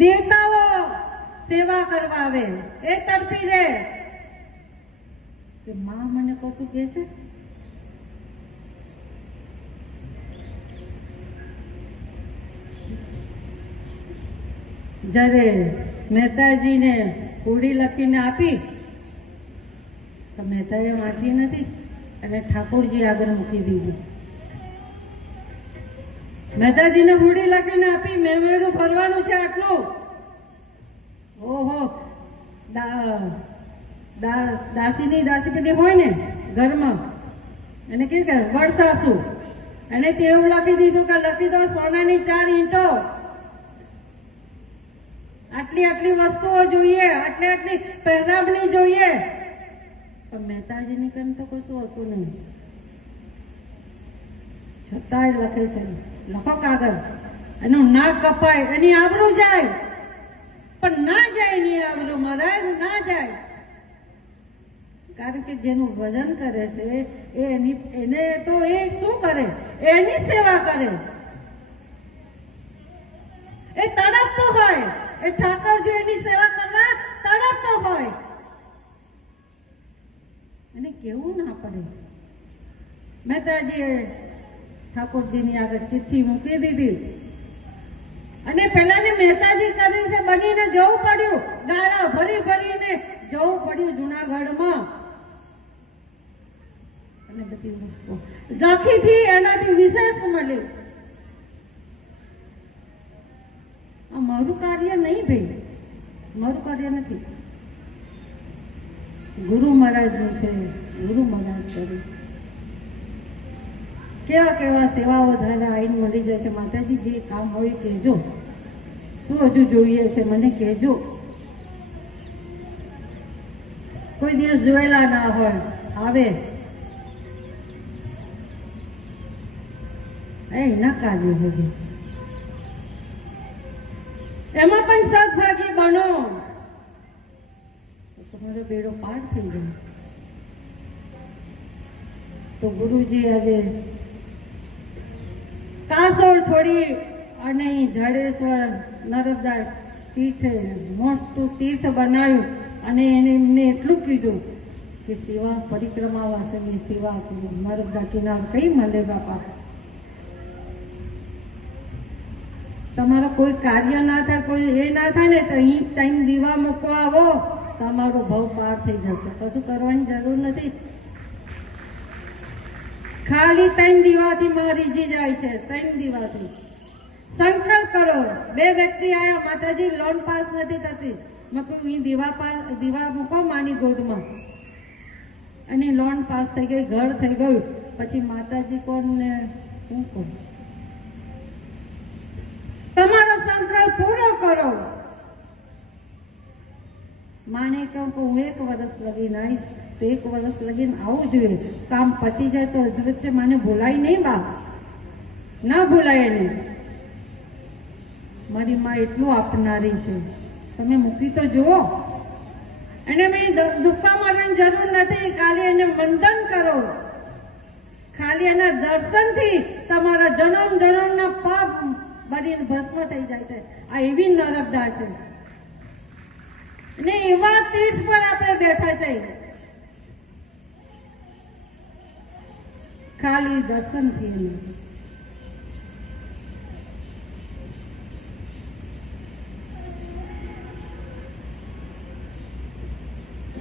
દેવતાઓ સેવા કરવા આવે, એ તડપી રહે કે માં મને કશું કહે છે. જ્યારે મહેતાજીને હોડી લખીને આપી તો મહેતાએ વાંચી નથી અને ઠાકોરજી આગળ મૂકી દીધી. મહેતાજીને હોડી લખીને આપી, મેમેડું ભરવાનું છે આટલું. ઓહો, દાસી પેલી હોય ને ઘરમાં, એને કેવું કે વડસાસુ, એને તે એવું લખી દીધું કે લખી દો સોનાની 4 ઈંટો, આટલી વસ્તુઓ જોઈએ, આટલી પહેરાવણી જોઈએ. પણ મહેતાજીની કન તો કશું હતું નહીં. છતાંય લખે છે, લખો કાગળ, એનું નાક કપાય, એની આબરૂ જાય. પણ ના જાય એની આબરૂ, મહારાજ ના જાય. કારણ કે જેનું ભજન કરે છે એને તો એ શું કરે? એની સેવા કરે. એ તડપતો હોય, એ ઠાકોરજી એની સેવા કરવા તડપતો હોય, એને કેવું ના પડે. મહેતાજીએ ઠાકોરજીની આગળ ચિઠ્ઠી મૂકી દીધી અને પેલાને મહેતાજી કરીને બનીને જવું પડ્યું, ગાળા ભરીને જવું પડ્યું જુનાગઢમાં. અને બધી વસ્તુ ઝાંખીથી એનાથી વિશેષ મળી. આ મારું કાર્ય નહીં ભાઈ, મારું કાર્ય નથી, ગુરુ મહારાજનું છે. ગુરુ મહારાજ કરે. કેવા સેવા વધારે આવીને મળી જાય છે. માતાજી જે કામ હોય કહેજો, શું હજુ જોઈએ છે મને કહેજો. કોઈ દિવસ જોયેલા ના હોય, આવે એના કાર્ય હોય, એમાં પણ સદભાગી બનો, તમારો બેડો પાર થઈ જાય. તો ગુરુજી આજે કાસોડ છોડી અને જડેશ્વર નર્મદા તીર્થે મોટું તીર્થ બનાવ્યું અને એને એમને એટલું કીધું કે સેવા પરિક્રમા વાસણની સેવા કરો. નર્મદા કિનાર કઈ મળે બાપા? તમારો કોઈ કાર્ય ના થાય, કોઈ એ ના થાય ને તો અહીં ટાઈમ દીવા મૂકવા આવો, તમારો ભાવ પાર થઈ જશે. કશું કરવાની જરૂર નથી. ખાલી 3 દીવાથી મારી જી જાય છે. 3 દીવાથી સંકલ્પ કરો. 2 વ્યક્તિ આયા, માતાજી લોન પાસ નથી થતી, મેં કહ્યું દીવા મૂકો માની ગોદમાં, અને લોન પાસ થઈ ગઈ, ઘર થઈ ગયું. પછી માતાજી કોને શું કહું? તમારો સંકલ્પ પૂરો કરો. માને કહું કે હું 1 વર્ષ લગીને આવીશ, તો 1 વર્ષ લગીને આવવું જોઈએ. કામ પતી જાય તો વચ્ચે મને ભૂલાય નહીં બા, ના ભૂલાય એને. મારી માં એટલું આપનારી છે, તમે મૂકી તો જુઓ. એને મેં દુઃખા મારવાની જરૂર નથી. ખાલી એને વંદન કરો, ખાલી એના દર્શનથી તમારા જન્મના પાપ બનીને ભસ્મ થઈ જાય છે. આ એવી નર્મદા છે ને એવા તીર્થ પર આપણે બેઠા છે. ખાલી દર્શનથી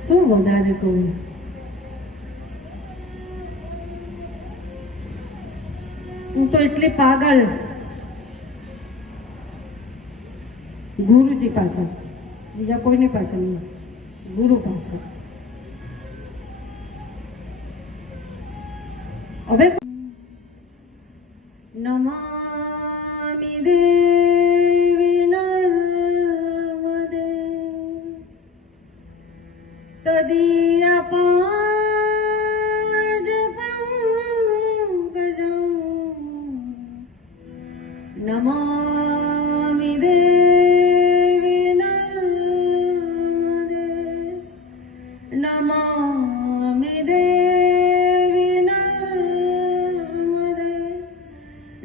શું વધારે કહું? હું તો એટલી પાગલ ગુરુજી પાછળ, બીજા કોઈની પાછળ નહીં, ગુરુ પાછળ. હવે નમામિ દેવી નર્મદે તદીયા પાંજ પંકજં નમામિ દેવી નર્મદે નમામિ દેવી નર્મદે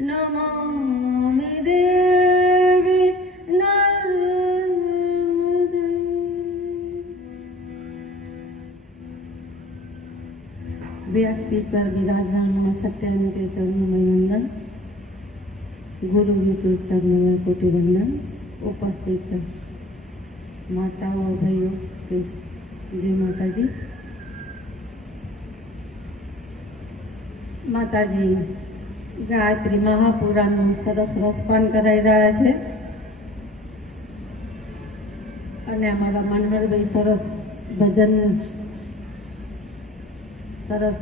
નમામિ દેવી નર્મદે व्यासपीठ पर विराजमान नमः सत्यानंद के चरणों में वंदन, गुरु जी के चरणों में कोटि वंदन। उपस्थित माताओं और भाइयों के जय माता जी। माताजी गायत्री महापुराणનું સરસ રસપાન કરાઈ રહ્યા છે અને અમારા મનહરભાઈ સરસ ભજન સરસ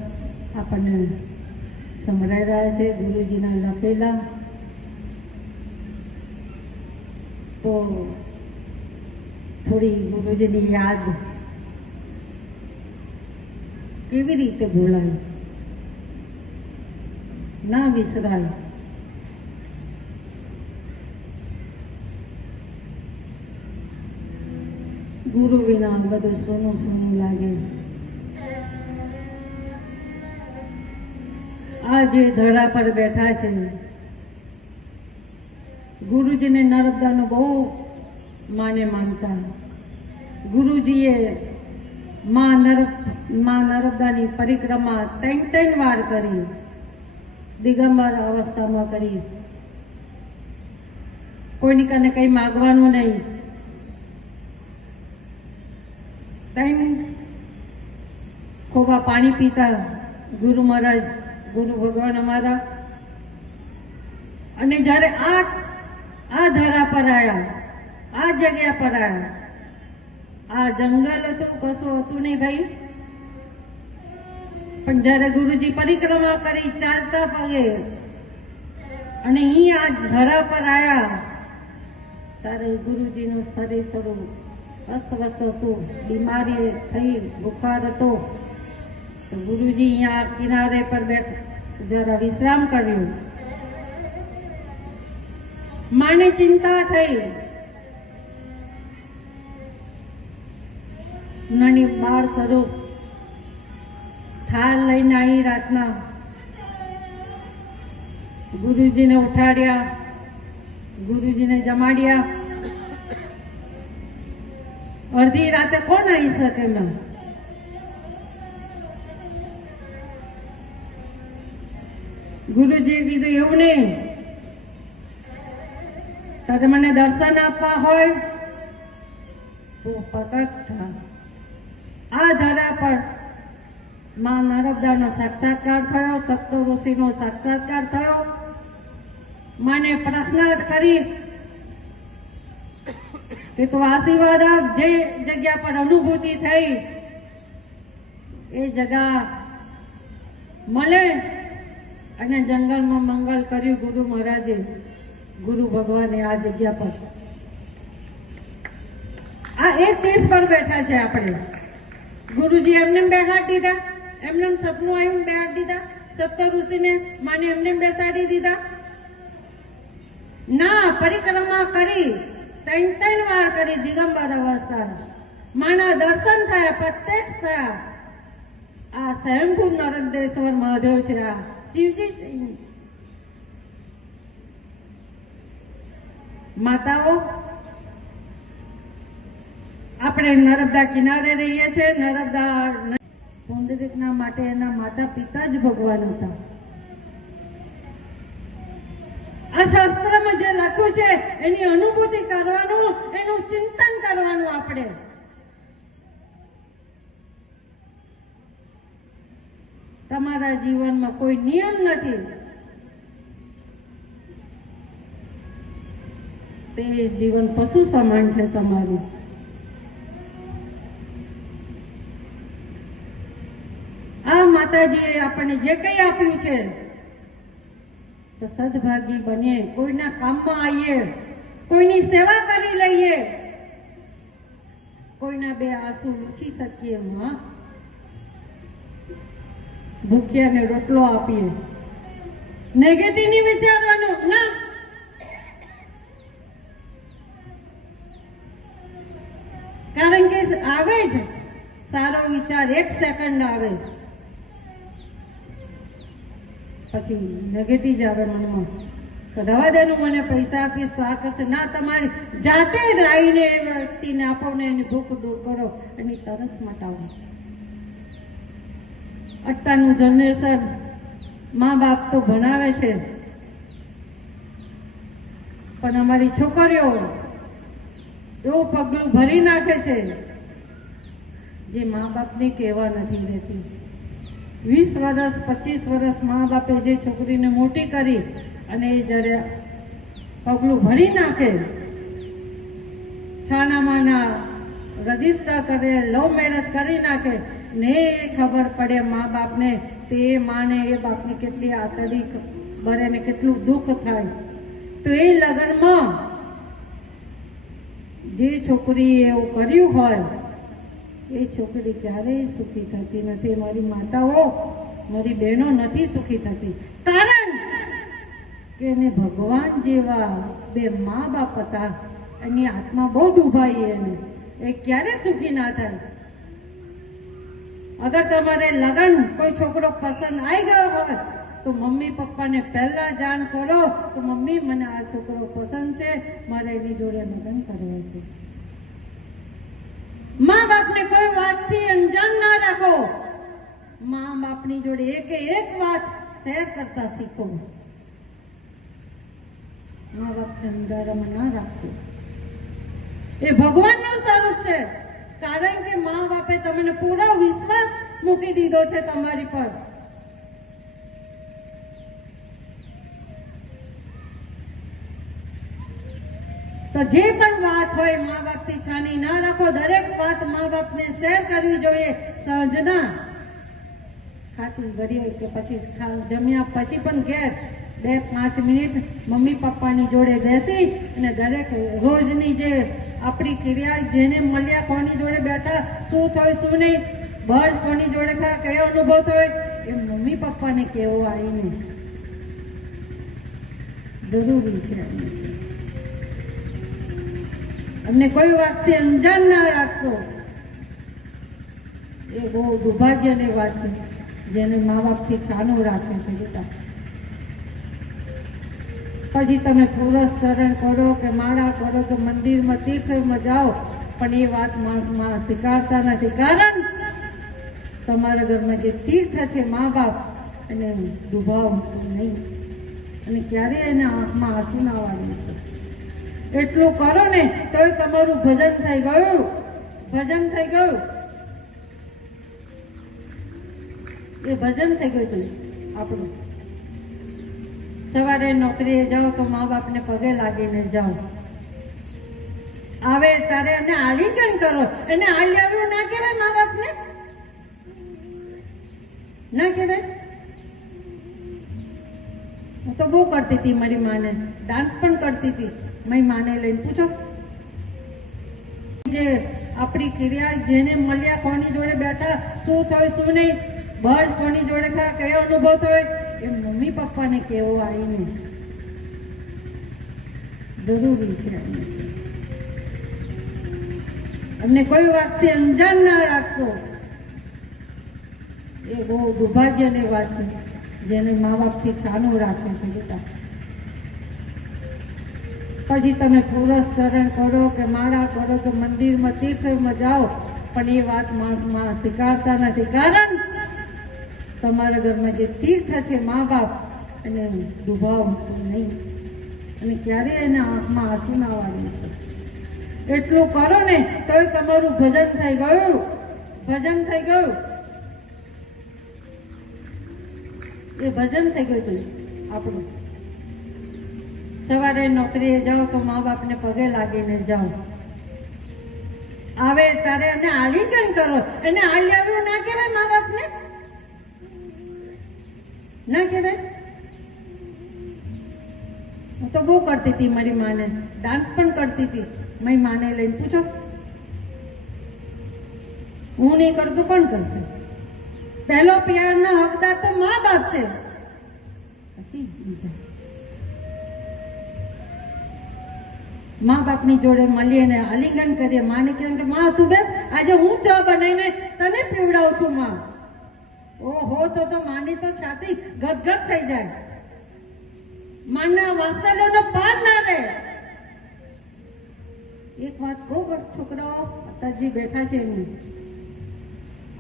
આપણને સંભળાઈ રહ્યા છે ગુરુજીના લખેલા। તો થોડી ગુરુજીની યાદ કેવી રીતે ભૂલાય, ના વિસરાય। ગુરુ વિના બધું સોનું સોનું લાગે। આ જે ધરા પર બેઠા છે, ગુરુજીને નર્મદાનો બહુ માને માનતા। ગુરુજીએ માં નર્મદાની પરિક્રમા 3 વાર કરી, દિગંબર અવસ્થામાં કરી। કોઈની કને કંઈ માગવાનું નહીં। 3 ખોબા પાણી પીતા ગુરુ મહારાજ, ગુરુ ભગવાન અમારા। અને જ્યારે આ ધરા પર આવ્યા, આ જગ્યા પર આવ્યા, આ જંગલ હતું, કશું હતું નહીં ભાઈ। પણ જ્યારે ગુરુજી પરિક્રમા કરી ચાલતા પગે અને અહીં આ ધરા પર આવ્યા, ત્યારે ગુરુજીનું શરીર થોડું અસ્તવ્યસ્ત હતું, બીમારી થઈ, બુખાર હતો। તો ગુરુજી અહીંયા કિનારે પર જરા વિશ્રામ કર્યું। માને ચિંતા થઈ, નાની બાળ સ્વરૂપ થાળ લઈને આવી રાતના ગુરુજીને ઉઠાડ્યા, ગુરુજીને જમાડ્યા। અડધી રાતે કોણ આવી શકે? મેં ગુરુજીએ કીધું એવું નહીં, તારે મને દર્શન આપવા હોય તો પ્રકટ થા। આ ધરા પર માં નર્મદાનો સાક્ષાત્કાર થયો, સપ્ત ઋષિનો સાક્ષાત્કાર થયો। માને પ્રાર્થના કરી કે તું આશીર્વાદ આપ। જે જગ્યા પર અનુભૂતિ થઈ એ જગા મળે। અને જંગલમાં મંગલ કર્યું ગુરુ મહારાજે, ગુરુ ભગવાને આ જગ્યા પર। આ એક તીર્થ પર બેઠા છે આપણે। ગુરુજી એમને બેહાડી દીધા, એમને સપનું આવ્યું બેહાડી દીધા, સપ્ત ઋષિને માને એમને બેસાડી દીધા ના। પરિક્રમા કરી 3 વાર કરી, દિગંબર અવસ્થા, માના દર્શન થયા, પ્રત્યક્ષ થયા। આ સ્વયંભૂ નર્મદેશ્વર મહાદેવ છે, આ શિવજી। માતાઓ, આપણે નર્મદા કિનારે રહીએ છીએ। નર્મદા પુંડરીકના માટે એના માતા પિતા જ ભગવાન હતા। આ શાસ્ત્રમાં જે લખ્યું છે એની અનુભૂતિ કરવાનું, એનું ચિંતન કરવાનું। આપણે તમારા જીવનમાં કોઈ નિયમ નથી, તે જીવન પશુ સમાન છે તમારું। આ માતાજીએ આપણને જે કંઈ આપ્યું છે તો સદભાગી બનીએ, કોઈના કામમાં આવીએ, કોઈની સેવા કરી લઈએ, કોઈના 2 આંસુ લૂછી શકીએ। માં ભૂખ્યાને રોટલો આપીએ। નેગેટિવ નહીં વિચારવાનું ના, કારણ કે આવે જ સારો વિચાર 1 સેકન્ડ આવે, પછી નેગેટિવ જ આવે મનમાં। રવા દેનું, મને પૈસા આપીશ તો આ કરશે ના। તમારી જાતે જ આવીને એ વ્યક્તિને આપો ને એની ભૂખ દૂર કરો, એની તરસ મટાવો। અત્યારનું જનરેશન મા બાપ તો ભણાવે છે, પણ અમારી છોકરીઓ એવું પગલું ભરી નાખે છે જે મા બાપને કહેવા નથી રહેતી. 20 વર્ષ 25 વર્ષ મા બાપે જે છોકરીને મોટી કરી અને એ જ્યારે પગલું ભરી નાખે, છાનામાના રજીસ્ટર કરે, લવ મેરેજ કરી નાખે ને એ ખબર પડે મા બાપને, તે એ માને એ બાપને કેટલી આતડી ભરે ને કેટલું દુઃખ થાય. તો એ લગ્નમાં જે છોકરીએ એવું કર્યું હોય એ છોકરી ક્યારેય સુખી થતી નથી. મારી માતાઓ, મારી બહેનો નથી સુખી થતી, કારણ કે એને ભગવાન જેવા બે મા બાપ હતા. એની આત્મા બહુ દુભાઈ, એને એ ક્યારે સુખી ના થાય. અગર તમારે લગ્ન કોઈ છોકરો પસંદ આવી ગયો હોય તો મમ્મી પપ્પાને પહેલા જાણ કરો કે મમ્મી મને આ છોકરો પસંદ છે, મારે એની જોડે લગ્ન કરવા છે. મા બાપને કોઈ વાતથી અંજાન ના રાખો. મા બાપની જોડે એક વાત શેર કરતા શીખો. મા બાપને અંધારામાં ના રાખશો. એ ભગવાનનું સ્વરૂપ છે, કારણ કે મા બાપે તમને પૂરો વિશ્વાસ મૂકી દીધો છે તમારી પર. તો જે પણ વાત હોય મા બાપથી છાની ના રાખો. દરેક વાત મા બાપને શેર કરવી જોઈએ. સહજના ખાતી ભરી કે પછી જમ્યા પછી પણ ઘેર 2-5 મિનિટ મમ્મી પપ્પાની જોડે બેસી અને દરેક રોજની જે આપણી ક્રિયા, જેને મળ્યા, કોની જોડે બેઠા, શું થયું શું નહીં, બસ કોની જોડે થયા, કયો અનુભવ થયો, એ મમ્મી પપ્પાને કહેવો આવીને જરૂરી છે. અમને કોઈ વાતથી અંજાન ના રાખશો. એ બહુ દુર્ભાગ્યની વાત છે જેને મા બાપથી છાનું રાખે છે. બેટા પછી તમે તુલસ ચરણ કરો કે માળા કરો કે મંદિરમાં તીર્થમાં જાઓ, પણ એ વાત માં સ્વીકારતા નથી, કારણ તમારા ઘરમાં જે તીર્થ છે મા બાપ એને દુભાવશો નહીં અને ક્યારેય એના આંખમાં આંસુ ના વાળીશો. એટલું કરો ને તોય તમારું ભજન થઈ ગયું. ભજન થઈ ગયું, એ ભજન થઈ ગયું. તું આપણું સવારે નોકરીએ જાઓ તો મા બાપને પગે લાગીને જાઓ. આવે ત્યારે એને આલિંગન કરો. એને આલ્યાવ્યું ના કહેવાય મા બાપને? ના કહેવાય? હું તો બહુ કરતી હતી મારી માને, ડાન્સ પણ કરતી હતી. મારી માને લઈને પૂછો, જે આપણી ક્રિયા, જેને મળ્યા, કોની જોડે બેઠા, શું થયું શું નહીં, બસ કોની જોડે થયા, કયો અનુભવ થયો, એ મમ્મી પપ્પાને કહેવો આવીને જરૂરી છે. અમને કોઈ વાતથી અંજાન ના રાખશો. એ બહુ દુર્ભાગ્યની વાત છે જેને મા બાપથી છાનું રાખે છે. બેટા પછી તમે તુલસ ચરણ કરો કે માળા કરો કે મંદિરમાં તીર્થમાં જાઓ, પણ એ વાત માં સ્વીકારતા નથી, કારણ તમારા ઘરમાં જે તીર્થ છે મા બાપ એને દુભાવશો નહીં અને ક્યારેય એના આંખમાં આંસુ ના વાળીશો. એટલું કરો ને તોય તમારું ભજન થઈ ગયું. ભજન થઈ ગયું, એ ભજન થઈ ગયું. તું આપણું સવારે નોકરીએ જાઓ તો મા બાપને પગે લાગીને જાઓ. આવે ત્યારે એને આલિંગન કરો. એને આલ્યાવ્યું ના કહેવાય મા બાપને? ના કહેવાય? હું તો બહુ કરતી હતી મારી માને, ડાન્સ પણ કરતી હતી. મારી માને લઈને પૂછો, હું નહીં કરું તો કોણ કરશે? પહેલો પ્યારના હકદાર તો મા બાપ છે, પછી બીજા. મા બાપની જોડે મળીએ ને આલિંગન કરીએ. માને કહે કે માં તું બેસ, આજે હું ચા બનાવીને તને પીવડાવું છું. માં ઓહો, તો માની તો છાતી ગદગદ થઈ જાય. માના વાત્સલ્યનો પાર ના રહે. એક વાત કહું છોકરાઓ, અત્યારે જે બેઠા છે એમને,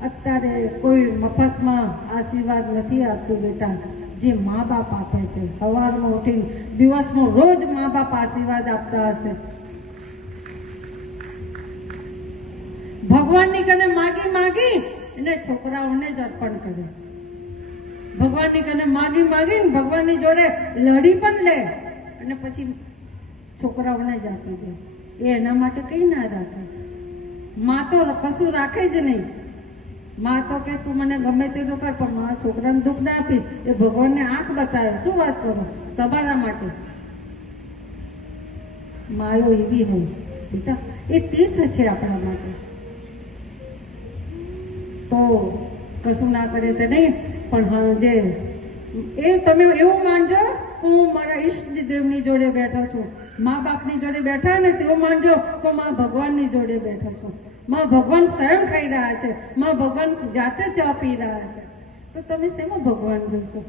અત્યારે કોઈ મફતમાં આશીર્વાદ નથી આપતું બેટા, જે મા બાપ આપે છે. સવારમાં ઉઠીને દિવસમાં રોજ મા બાપ આશીર્વાદ આપતા હશે. ભગવાનની કને માગી માગી અને છોકરાઓને જ અર્પણ કરે. ભગવાનની કને માગી માગીને ભગવાનની જોડે લડી પણ લે અને પછી છોકરાઓને જ આપી દે. એ એના માટે કઈ ના રાખે. માં તો કશું રાખે જ નહીં. માં તો કે તું મને ગમે તેટલું કર, પણ મારા છોકરાને દુઃખ ના આપીશ. એ ભગવાનને આંખ બતાવે. શું વાત કરું તમારા માટે. માયો એવી હોય બેટા, એ તીર્થ છે આપણા માટે. તો કશું ના કરે તે નહીં, પણ જે એ તમે એવું માનજો કે હું મારા ઈષ્ટદેવની જોડે બેઠો છું, મા બાપની જોડે બેઠા ને તેવું માનજો કે મા ભગવાનની જોડે બેઠો છું. મા ભગવાન સ્વયં ખાઈ રહ્યા છે, મા ભગવાન જાતે ચા પી રહ્યા છે. તો તમે શેમાં ભગવાન જોશો?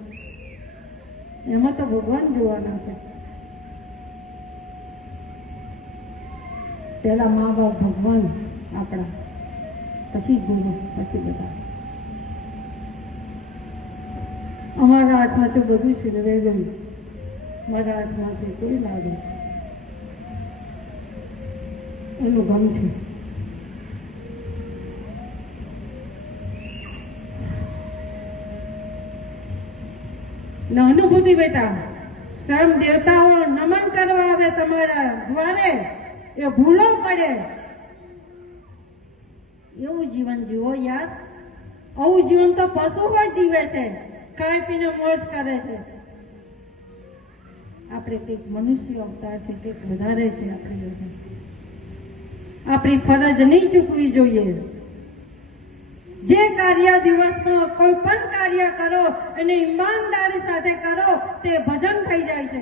એમાં તો ભગવાન જોવાના છે. પહેલા મા બાપ ભગવાન આપણા, પછી ગુરુ, પછી બધા. અમારા હાથમાં તો બધું છે ને રહી ગયું. મારા હાથમાંથી કોઈ ના ગયું. એનું ગમ છે. અનુભૂતિ બેટા, સ્વયં દેવતાઓ નમન કરવા આવે તમારા દ્વારે, એ ભૂલો પડે. એવું જીવન જીવો યાર. આવું જીવન તો પશુઓ જીવે છે, ખાઈ પીને મોજ કરે છે. આપણે કંઈક મનુષ્ય અવતાર છે, કંઈક વધારે છે. આપણી ફરજ નહીં ચૂકવી જોઈએ. જે કાર્ય દિવસમાં કોઈ પણ કાર્ય કરો અને ઈમાનદારી સાથે કરો તે ભજન થઈ જાય છે.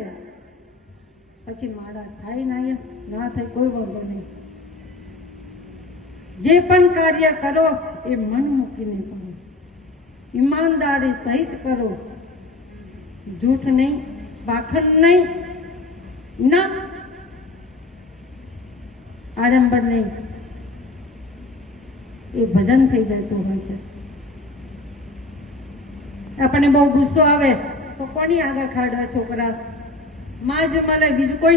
પછી માળા થાય ના થાય કોઈ વાંધો નહીં. જે પણ કાર્ય કરો એ મન મૂકીને કરો, ઈમાનદારી સહિત કરો. જૂઠ નહીં, પાખંડ નહીં, ના આડંબર નહીં. એ ભજન થઈ જતું હોય છે. આપણને બહુ ગુસ્સો આવે તો કોની આગળ ખાડવા છોકરા? માં જ મળે, બીજું કોઈ